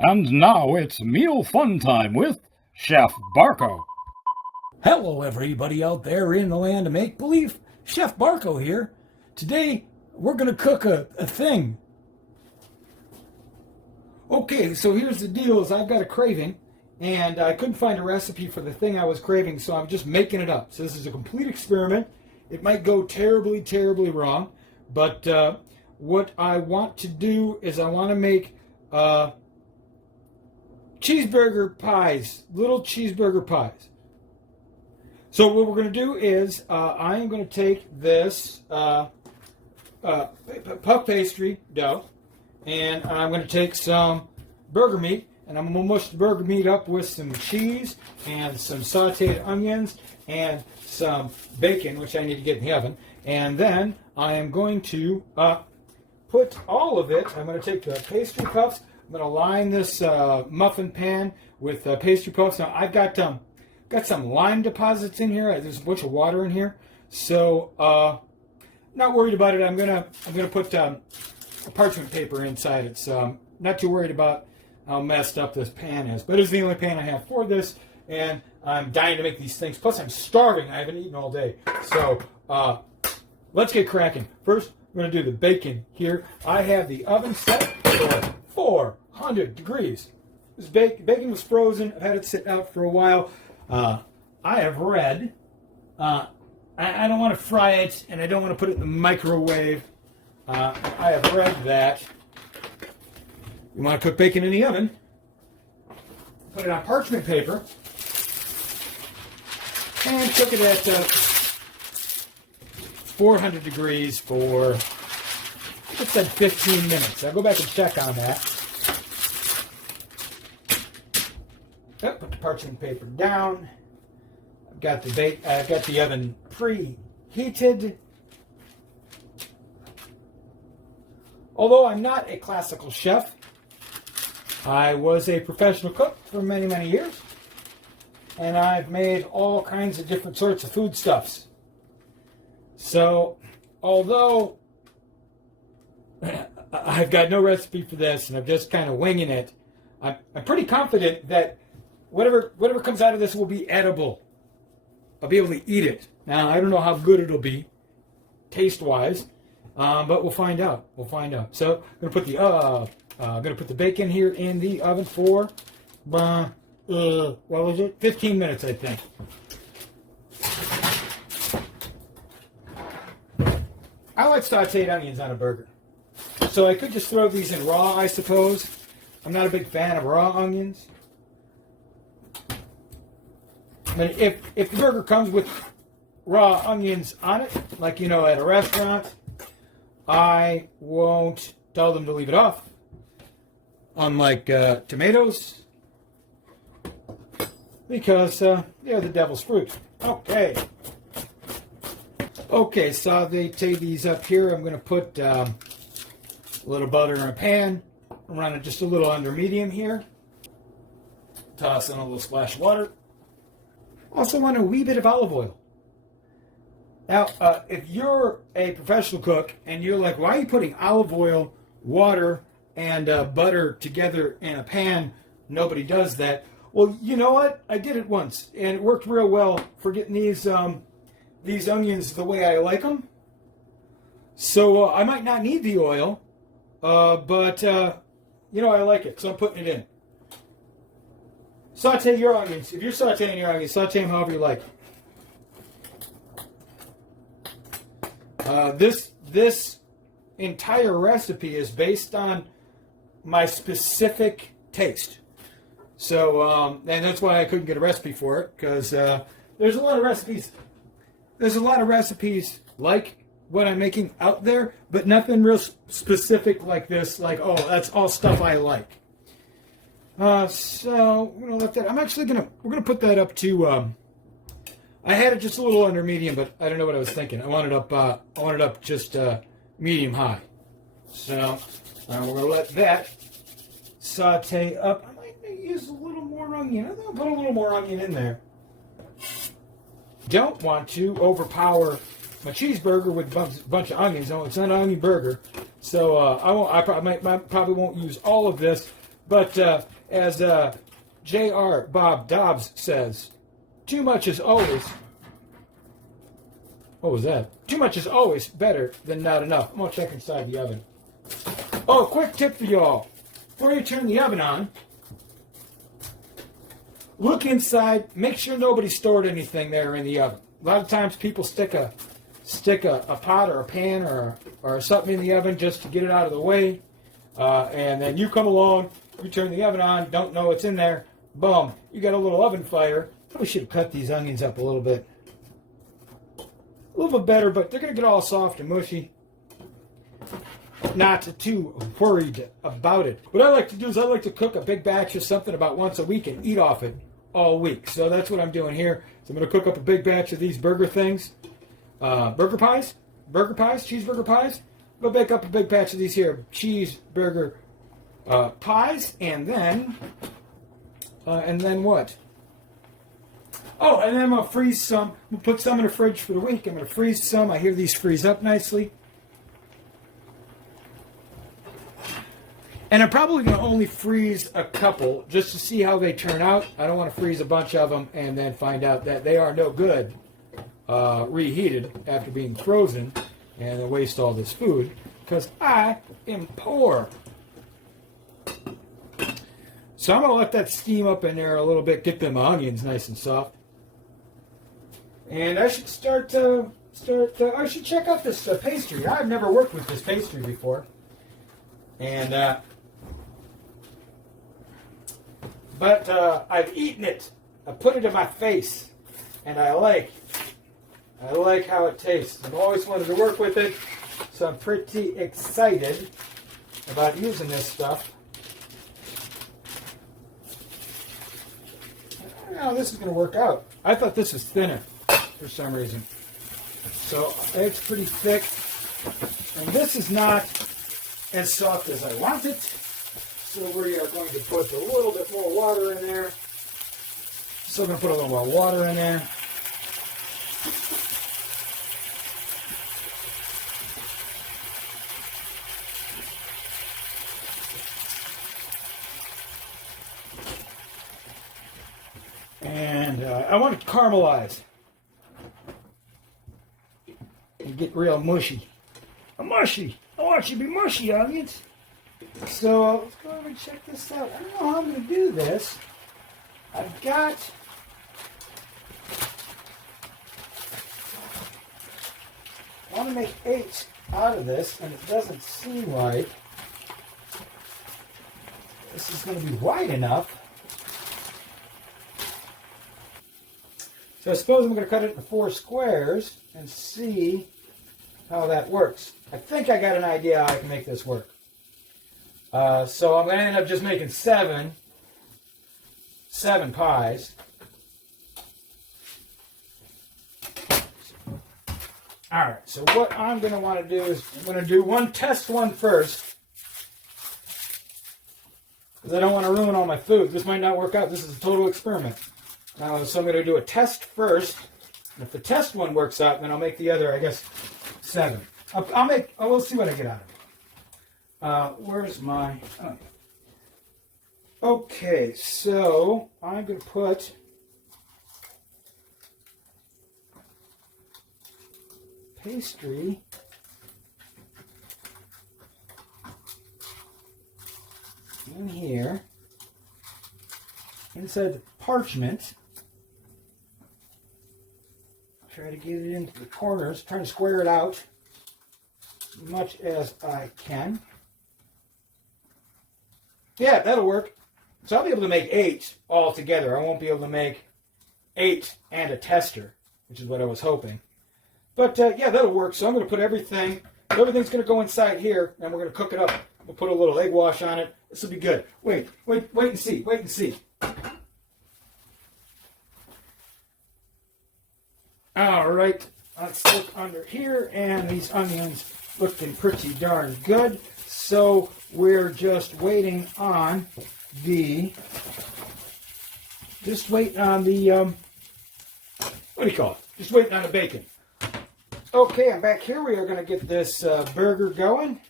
And now it's meal fun time with Chef Barko. Hello, everybody out there in the land of make-believe. Chef Barko here. Today, we're going to cook a thing. Okay, so here's the deal is I've got a craving, and I couldn't find a recipe for the thing I was craving, so I'm just making it up. So this is a complete experiment. It might go terribly, terribly wrong, but what I want to do is I want to make cheeseburger pies, little cheeseburger pies. So what we're going to do is I am going to take this puff pastry dough, and I'm going to take some burger meat, and I'm going to mush the burger meat up with some cheese and some sauteed onions and some bacon, which I need to get in the oven. And then I am going to put all of it, I'm going to take the pastry puffs, I'm going to line this muffin pan with pastry puffs. Now I've got some lime deposits in here. There's a bunch of water in here, so not worried about it. I'm gonna put parchment paper inside it, so I'm not too worried about how messed up this pan is. But it's the only pan I have for this, and I'm dying to make these things. Plus, I'm starving. I haven't eaten all day, so let's get cracking. First, I'm gonna do the bacon here. I have the oven set for 400 degrees. This bacon was frozen. I've had it sit out for a while. I have read, I don't want to fry it, and I don't want to put it in the microwave. I have read that you want to cook bacon in the oven, put it on parchment paper, and cook it at 400 degrees for, it said 15 minutes. I'll go back and check on that. Put the parchment paper down. I've got the oven preheated. Although I'm not a classical chef, I was a professional cook for many, many years, and I've made all kinds of different sorts of foodstuffs. So, although I've got no recipe for this, and I'm just kind of winging it, I'm pretty confident that whatever comes out of this will be edible. I'll be able to eat it. Now, I don't know how good it'll be, taste-wise, but we'll find out. So, I'm gonna put the bacon here in the oven for, what was it? 15 minutes, I think. I like sauteed onions on a burger, so I could just throw these in raw, I suppose. I'm not a big fan of raw onions. But if the burger comes with raw onions on it, like at a restaurant, I won't tell them to leave it off. Unlike tomatoes, because they're the devil's fruit. Okay, saute these up here. I'm going to put a little butter in a pan. Run it just a little under medium here. Toss in a little splash of water. Also want a wee bit of olive oil. Now, if you're a professional cook and you're like, why are you putting olive oil, water, and butter together in a pan? Nobody does that. Well, you know what? I did it once, and it worked real well for getting these onions the way I like them. So I might not need the oil, but I like it, so I'm putting it in. Saute your onions. If you're sauteing your onions, saute them however you like. This entire recipe is based on my specific taste. So, and that's why I couldn't get a recipe for it, because there's a lot of recipes. There's a lot of recipes like what I'm making out there, but nothing real specific like this. Like, oh, that's all stuff I like. So we're gonna let that. We're gonna put that up to. I had it just a little under medium, but I don't know what I was thinking. I want it up just medium high. So we're gonna let that saute up. I might use a little more onion. I'm gonna put a little more onion in there. Don't want to overpower my cheeseburger with a bunch of onions. No, it's not an onion burger, so I probably won't use all of this. But as J.R. Bob Dobbs says, too much is always... What was that? Too much is always better than not enough. I'm going to check inside the oven. Oh, quick tip for y'all. Before you turn the oven on, look inside. Make sure nobody stored anything there in the oven. A lot of times people stick a pot or a pan or something in the oven just to get it out of the way. And then you come along, you turn the oven on, don't know what's in there. Boom. You got a little oven fire. Probably should have cut these onions up a little bit. A little bit better, but they're going to get all soft and mushy. Not too worried about it. What I like to do is I like to cook a big batch of something about once a week and eat off it all week. So that's what I'm doing here. So I'm going to cook up a big batch of these burger things. Cheeseburger pies. I'm going to bake up a big batch of these here cheeseburger pies. And then what? Oh, and then I'm going to freeze some. I'm going to put some in the fridge for the week. I'm going to freeze some. I hear these freeze up nicely. And I'm probably going to only freeze a couple just to see how they turn out. I don't want to freeze a bunch of them and then find out that they are no good reheated after being frozen and then waste all this food because I am poor. So I'm going to let that steam up in there a little bit, get them onions nice and soft. And I should I should check out this pastry. I've never worked with this pastry before. And, but I've eaten it. I put it in my face. And I like how it tastes. I've always wanted to work with it. So I'm pretty excited about using this stuff. Oh, this is going to work out. I thought this was thinner for some reason. So it's pretty thick. And this is not as soft as I want it. So we are going to put a little bit more water in there. Still going to put a little more water in there. And I want it to caramelize and get real mushy. Mushy! I want you to be mushy, onions. So let's go over and check this out. I don't know how I'm going to do this. I want to make 8 out of this, and it doesn't seem like this is going to be wide enough. So I suppose I'm going to cut it into 4 squares and see how that works. I think I got an idea how I can make this work. So I'm going to end up just making 7 pies. Alright, so what I'm going to want to do is I'm going to do test one first. Because I don't want to ruin all my food. This might not work out. This is a total experiment. So I'm going to do a test first. And if the test one works out, then I'll make the other, I guess, 7. We'll see what I get out of it. Where's my... Okay, so I'm going to put pastry in here inside the parchment. Try to get it into the corners, trying to square it out as much as I can. Yeah, that'll work. So I'll be able to make 8 all together. I won't be able to make 8 and a tester, which is what I was hoping. But yeah, that'll work. So I'm going to put everything's going to go inside here, and we're going to cook it up. We'll put a little egg wash on it. This will be good. Wait and see. Wait and see. All right, let's look under here, and these onions looking pretty darn good. So we're just waiting on the, what do you call it? Just waiting on the bacon. Okay, I'm back here. We are going to get this burger going.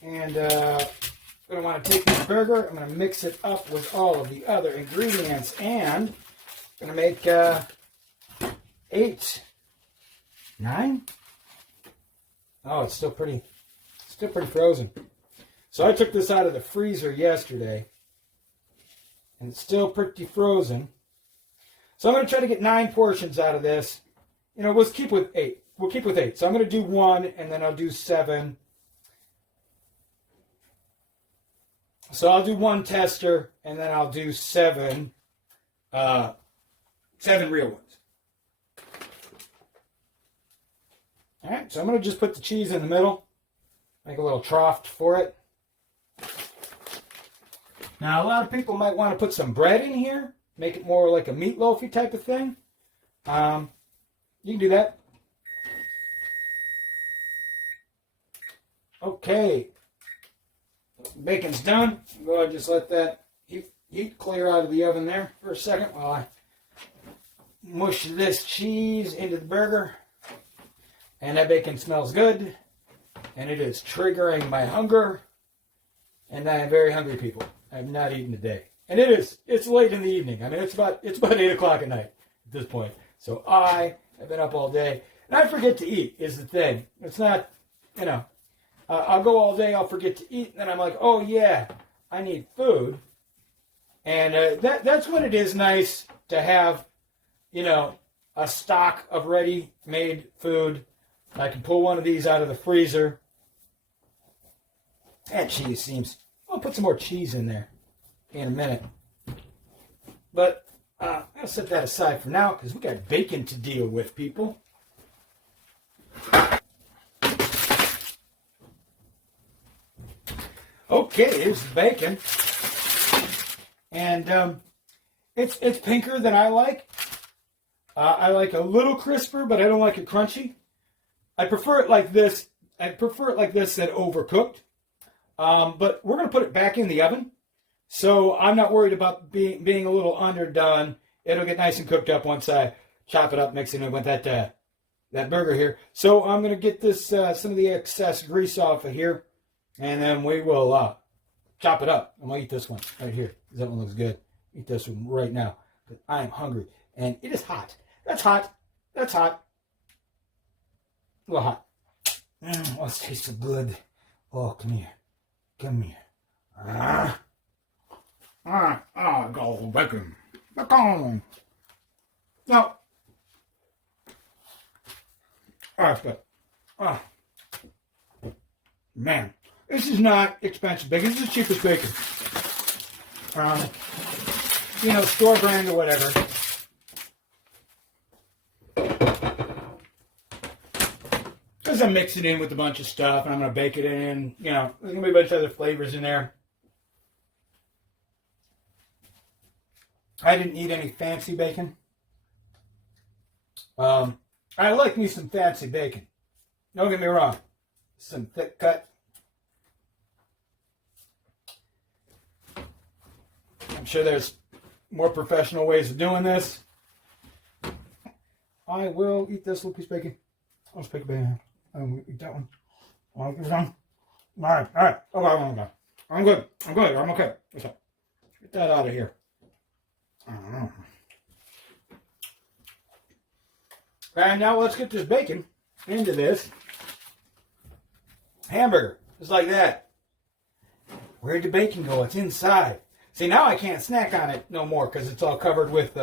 And I'm going to want to take this burger, I'm going to mix it up with all of the other ingredients, and I'm going to make 8, 9. Oh, it's still pretty frozen. So I took this out of the freezer yesterday, and it's still pretty frozen. So I'm going to try to get 9 portions out of this. You know, we'll keep with 8. We'll keep with 8. So I'm going to do 1, and then I'll do 7. So I'll do 1 tester, and then I'll do 7 real ones. All right, so I'm going to just put the cheese in the middle, make a little trough for it. Now, a lot of people might want to put some bread in here, make it more like a meatloafy type of thing. You can do that. Okay, bacon's done. Go ahead and just let that heat clear out of the oven there for a second while I mush this cheese into the burger. And that bacon smells good, and it is triggering my hunger, and I am very hungry, people. I have not eaten today, and it's late in the evening. I mean, it's about 8 o'clock at night at this point. So I have been up all day, and I forget to eat is the thing. It's not, you know, I'll go all day, I'll forget to eat, and then I'm like, oh yeah, I need food, and that's when it is nice to have, you know, a stock of ready-made food. I can pull one of these out of the freezer. That cheese seems... I'll put some more cheese in there in a minute. But I'll set that aside for now because we got bacon to deal with, people. Okay, here's the bacon. And it's pinker than I like. I like a little crisper, but I don't like it crunchy. I prefer it like this. I prefer it like this than overcooked. But we're going to put it back in the oven. So I'm not worried about being a little underdone. It'll get nice and cooked up once I chop it up, mixing it with that burger here. So I'm going to get this some of the excess grease off of here. And then we will chop it up. I'm going to eat this one right here. That one looks good. Eat this one right now. Because I am hungry. And it is hot. That's hot. That's hot. A little hot. Oh, it tastes so good. Oh, come here. Come here. Go bacon. Bacon. No. That's good. Man, this is not expensive bacon. This is the cheapest bacon. You know, store brand or whatever. Because I'm mixing it in with a bunch of stuff, and I'm going to bake it in. You know, there's going to be a bunch of other flavors in there. I didn't eat any fancy bacon. I like me some fancy bacon. Don't get me wrong. Some thick cut. I'm sure there's more professional ways of doing this. I will eat this little piece of bacon. I'll just pick a bacon. I'm eat that one. All right. Okay. I'm good. I'm okay. What's up? Get that out of here. And now let's get this bacon into this hamburger. Just like that. Where'd the bacon go? It's inside. See, now I can't snack on it no more because it's all covered with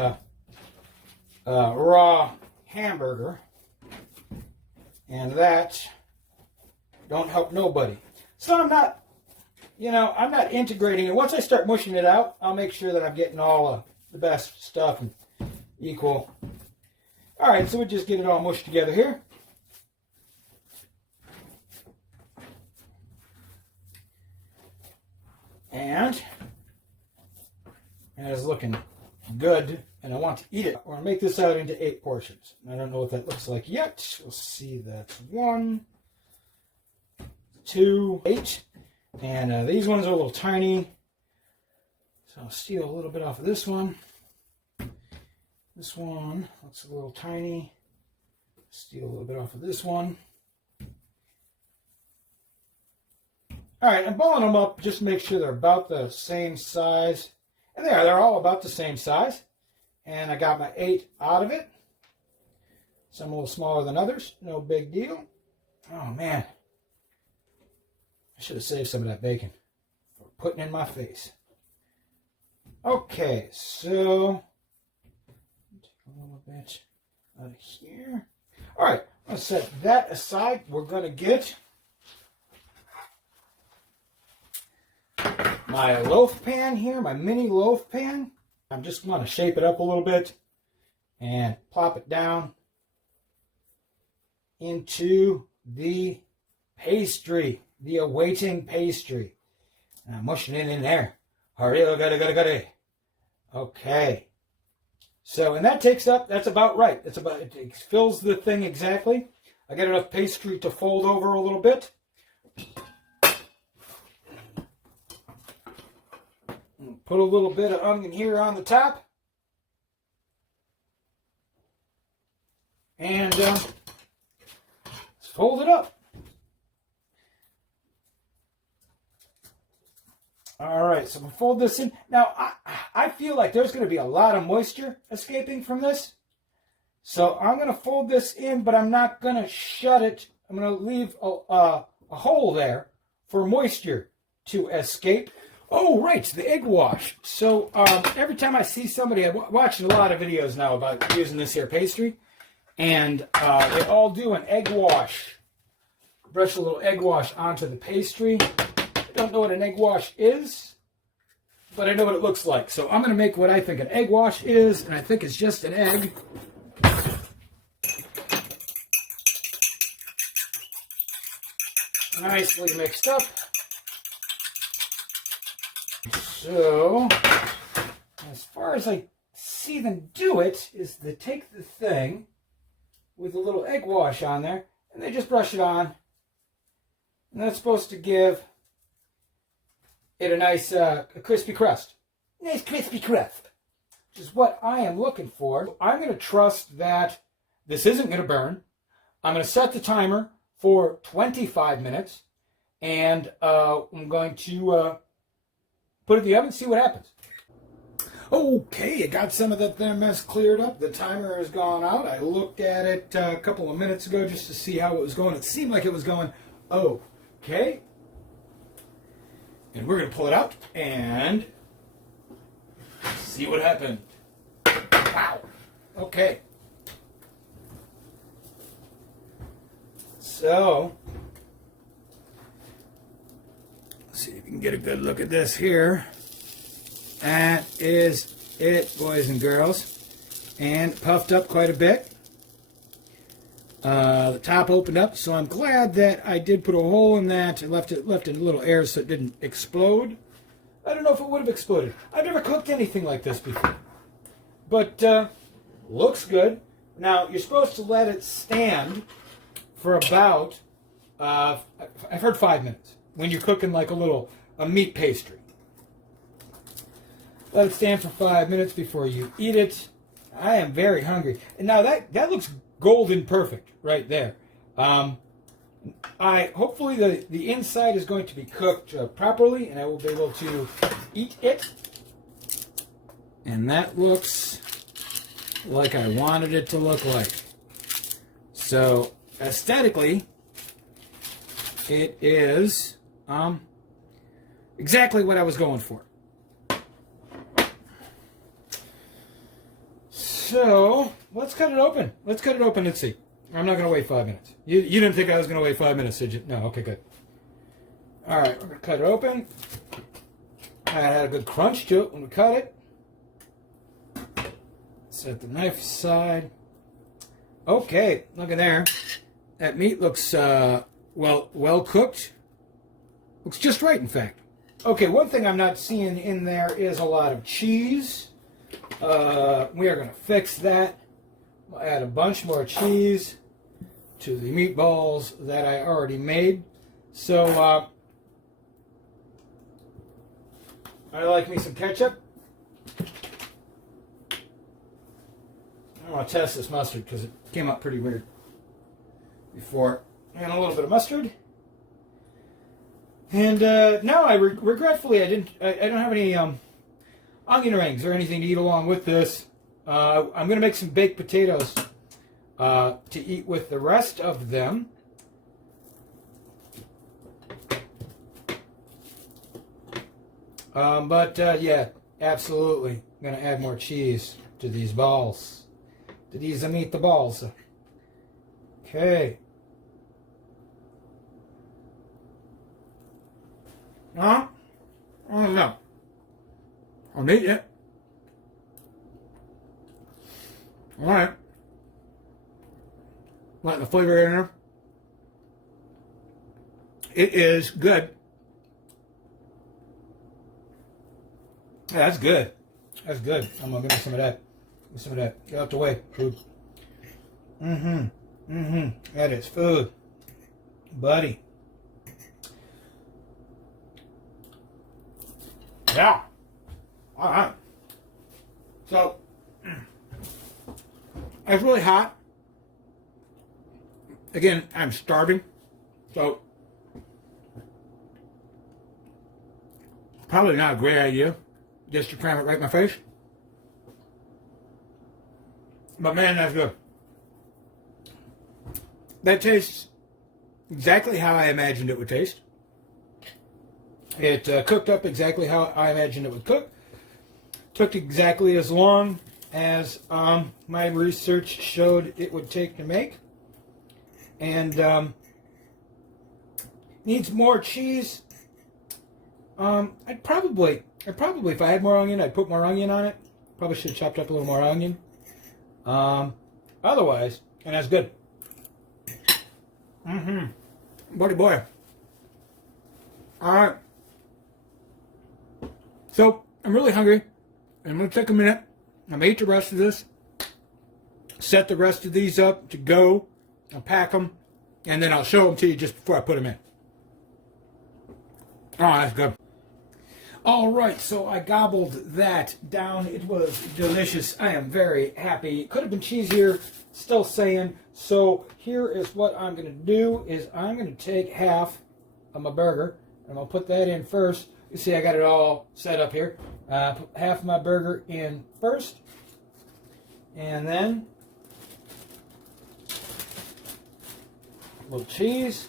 raw hamburger. And that don't help nobody. So I'm not integrating it. Once I start mushing it out, I'll make sure that I'm getting all the best stuff and equal. All right, so we just get it all mushed together here. And it's looking good, and I want to eat it. I want to make this out into 8 portions. I don't know what that looks like yet. We'll see. That's 1, 2, 8. And these ones are a little tiny. So I'll steal a little bit off of this one. This one looks a little tiny. Steal a little bit off of this one. All right, I'm balling them up just to make sure they're about the same size. And they are. They're all about the same size. And I got my 8 out of it. Some a little smaller than others. No big deal. Oh, man. I should have saved some of that bacon for putting in my face. Okay, so take a little bit out of here. All right, let's set that aside. We're going to get my loaf pan here, my mini loaf pan. I'm just going to shape it up a little bit and plop it down into the pastry, the awaiting pastry. And I'm mushing it in there. Hurry, gotta. Okay. So, and that takes up, that's about right. It fills the thing exactly. I get enough pastry to fold over a little bit. Put a little bit of onion here on the top. And let's fold it up. All right, so I'm going to fold this in. Now, I feel like there's going to be a lot of moisture escaping from this. So I'm going to fold this in, but I'm not going to shut it. I'm going to leave a hole there for moisture to escape. Oh, right, the egg wash. So every time I see somebody, I'm watching a lot of videos now about using this here pastry. And they all do an egg wash. Brush a little egg wash onto the pastry. I don't know what an egg wash is, but I know what it looks like. So I'm going to make what I think an egg wash is, and I think it's just an egg. Nicely mixed up. So, as far as I see them do it, is they take the thing with a little egg wash on there, and they just brush it on. And that's supposed to give it a nice crispy crust. Nice crispy crust, which is what I am looking for. I'm going to trust that this isn't going to burn. I'm going to set the timer for 25 minutes, and I'm going to put it in the oven and see what happens. Okay, I got some of that mess cleared up. The timer has gone out. I looked at it a couple of minutes ago just to see how it was going. It seemed like it was going okay. And we're going to pull it out and see what happened. Wow. Okay. So, let's see if we can get a good look at this here. That is it, boys and girls. And puffed up quite a bit. The top opened up, so I'm glad that I did put a hole in that and left it a little air so it didn't explode. I don't know if it would have exploded. I've never cooked anything like this before. But looks good. Now, you're supposed to let it stand for about, I've heard 5 minutes, when you're cooking like a meat pastry. Let it stand for 5 minutes before you eat it. I am very hungry. And now that looks golden perfect right there. Hopefully the inside is going to be cooked properly, and I will be able to eat it. And that looks like I wanted it to look like. So aesthetically, it is exactly what I was going for. So let's cut it open. Let's cut it open and see. I'm not going to wait 5 minutes. You didn't think I was going to wait 5 minutes, did you? No, okay, good. All right, we're going to cut it open. I had a good crunch to it when we cut it. Set the knife aside. Okay, look at there. That meat looks well cooked. Looks just right, in fact. Okay, one thing I'm not seeing in there is a lot of cheese. We are going to fix that. We'll add a bunch more cheese to the meatballs that I already made. So, I like me some ketchup. I want to test this mustard because it came out pretty weird before. And a little bit of mustard. And now regretfully I don't have any onion rings or anything to eat along with this. I'm going to make some baked potatoes to eat with the rest of them. Yeah, absolutely. I'm going to add more cheese to these balls. To these meatballs. Okay. I don't know. I'll eat it. Alright. Let the flavor in there. It is good. Yeah, that's good. That's good. I'm gonna give me some of that. Give me some of that. Get out the way. Food. That is food. Buddy. Yeah. Alright. So, it's really hot. Again, I'm starving. So, probably not a great idea just to cram it right in my face. But man, that's good. That tastes exactly how I imagined it would taste. It cooked up exactly how I imagined it would cook. Took exactly as long as my research showed it would take to make. And needs more cheese. I'd probably, if I had more onion, I'd put more onion on it. Probably should have chopped up a little more onion. Otherwise, and that's good. Buddy boy. Alright. So, I'm really hungry. I'm going to take a minute. I'm going to eat the rest of this. Set the rest of these up to go. I'll pack them. And then I'll show them to you just before I put them in. Oh, that's good. Alright, so I gobbled that down. It was delicious. I am very happy. It could have been cheesier. Still saying. So here is what I'm going to do. Is I'm going to take half of my burger. And I'll put that in first. You see I got it all set up here. Put half of my burger in first. And then a little cheese.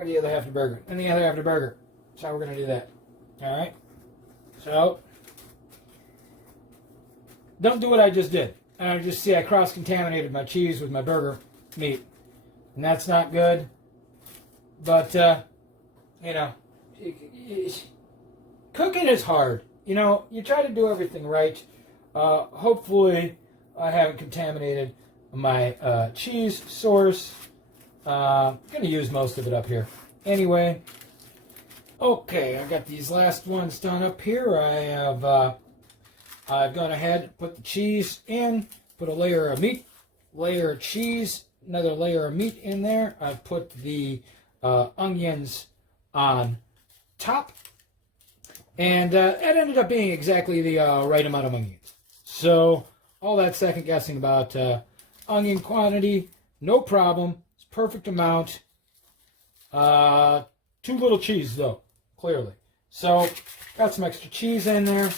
And the other half of the burger. And the other half of the burger. That's how we're going to do that. Alright? So, don't do what I just did. I just see I cross-contaminated my cheese with my burger meat. And that's not good. But, you know, cooking is hard. You know, you try to do everything right. Hopefully, I haven't contaminated my cheese source. I'm going to use most of it up here. Anyway, okay, I got these last ones done up here. I have I've gone ahead, put the cheese in, put a layer of meat, layer of cheese, another layer of meat in there. I've put the onions on top, and it ended up being exactly the right amount of onions. So all that second guessing about onion quantity, no problem. It's perfect amount. Too little cheese though, clearly. So got some extra cheese in there.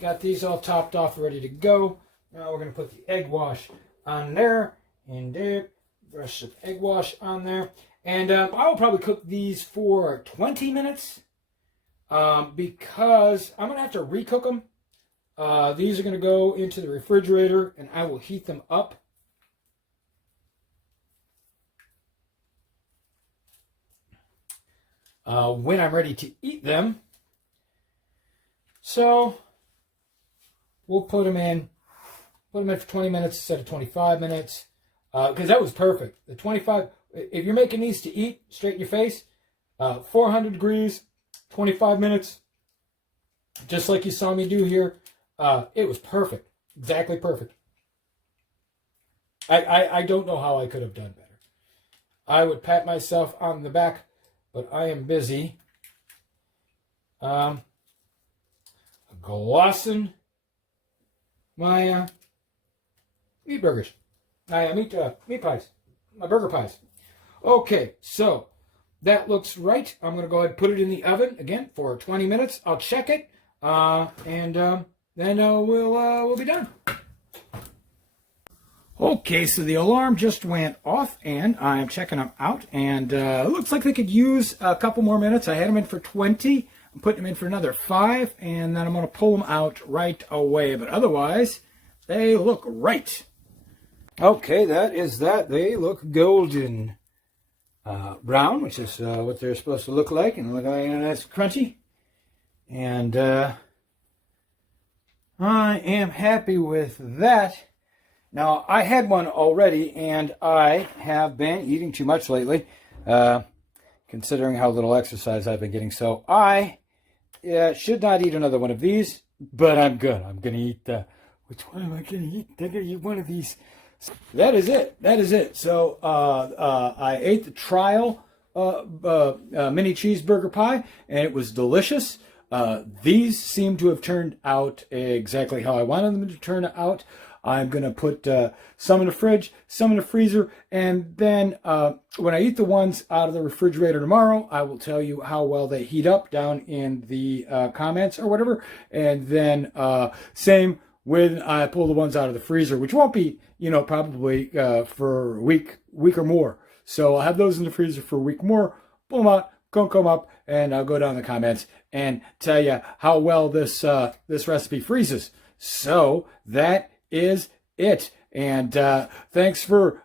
Got these all topped off, ready to go. Now we're going to put the egg wash on there. And there, brush some egg wash on there. And I will probably cook these for 20 minutes. Because I'm going to have to recook them. These are going to go into the refrigerator and I will heat them up. When I'm ready to eat them. So we'll put them in for 20 minutes instead of 25 minutes. Because that was perfect. The 25, if you're making these to eat straight in your face, 400 degrees, 25 minutes, just like you saw me do here. It was perfect. Exactly perfect. I don't know how I could have done better. I would pat myself on the back, but I am busy glossing my meat burgers. Meat pies, my burger pies. Okay, so that looks right. I'm going to go ahead and put it in the oven again for 20 minutes. I'll check it, and then we'll be done. Okay, so the alarm just went off, and I'm checking them out, and it looks like they could use a couple more minutes. I had them in for 20. I'm putting them in for another 5, and then I'm going to pull them out right away. But otherwise, they look right. Okay, that is that. They look golden brown, which is what they're supposed to look like, and look like nice crunchy. And I am happy with that. Now, I had one already, and I have been eating too much lately, considering how little exercise I've been getting. So I should not eat another one of these, but I'm good. I'm going to eat which one am I going to eat? I'm going to eat one of these. That is it. That is it. So I ate the trial mini cheeseburger pie, and it was delicious. These seem to have turned out exactly how I wanted them to turn out. I'm going to put some in the fridge, some in the freezer, and then when I eat the ones out of the refrigerator tomorrow, I will tell you how well they heat up down in the comments or whatever. And then same when I pull the ones out of the freezer, which won't be, probably for a week or more. So I'll have those in the freezer for a week more, pull them out, come up, and I'll go down in the comments and tell you how well this recipe freezes. So that is it. And thanks for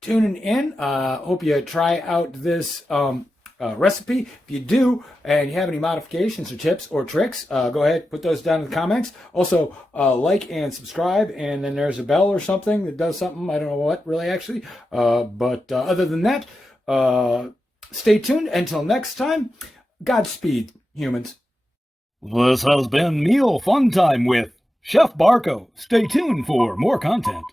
tuning in. Hope you try out this recipe. If you do, and you have any modifications or tips or tricks, go ahead, put those down in the comments. Also, like and subscribe, and then there's a bell or something that does something. I don't know what, really, actually. But other than that, stay tuned. Until next time, Godspeed, humans. This has been Meal Fun Time with Chef Barko. Stay tuned for more content.